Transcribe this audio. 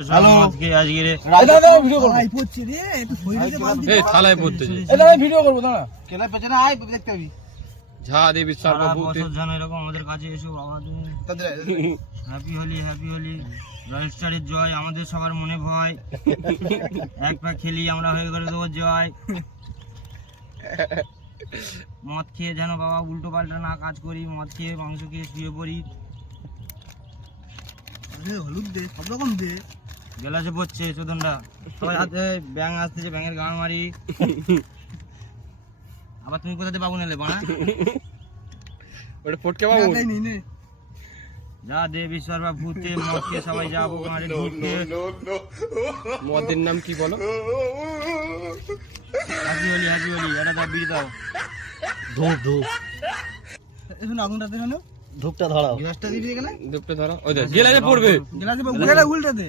Hello আজকে video করব পড়ছে রে একটু শরীরে বাঁধ এই থালায় পড়তে এটা ভিডিও করব দাঁড়া কেলা পেছনে আয় দেখতে পাবি ঝা দে বিশ্বাস সারা বাবু বছর যেন এরকম আমাদের কাছে এসো বাবা তুমি হ্যাপি হোলি রয়্যাল স্টারের জয় আমাদের সবার মনে ভয় এক পা খেলি আমরা হয়ে করে দেবো জয় মদ খেয়ে যেন বাবা উল্টো পাল্টা না কাজ করি মদ খেয়ে মাংস খেয়ে শুয়ে পড়ি হলুদ দে সব রকম দে গেলাসে পড়ছে চোদনটা সবাই হাতে ব্যাং আসতেছে ব্যাঙের গান মারি আবার তুমি কোথাতে বাবু নেলে বানা ওটা ফটকে বাবু নে যা দে বিশ্বরবা ভূতে মদ খেয়ে সবাই যাবো মারে ঢুকতে মদের নাম কি বলো? হ্যাপি হোলি এটা দাও বিড়ি দাও ধূপ এখন আগুনটা দে হলো ধূপটা ধরাও গ্লাসটা দিবি এখানে দুপটা ধরো ওই দেখ গেলে পড়বে গ্লাসে উল্টে দে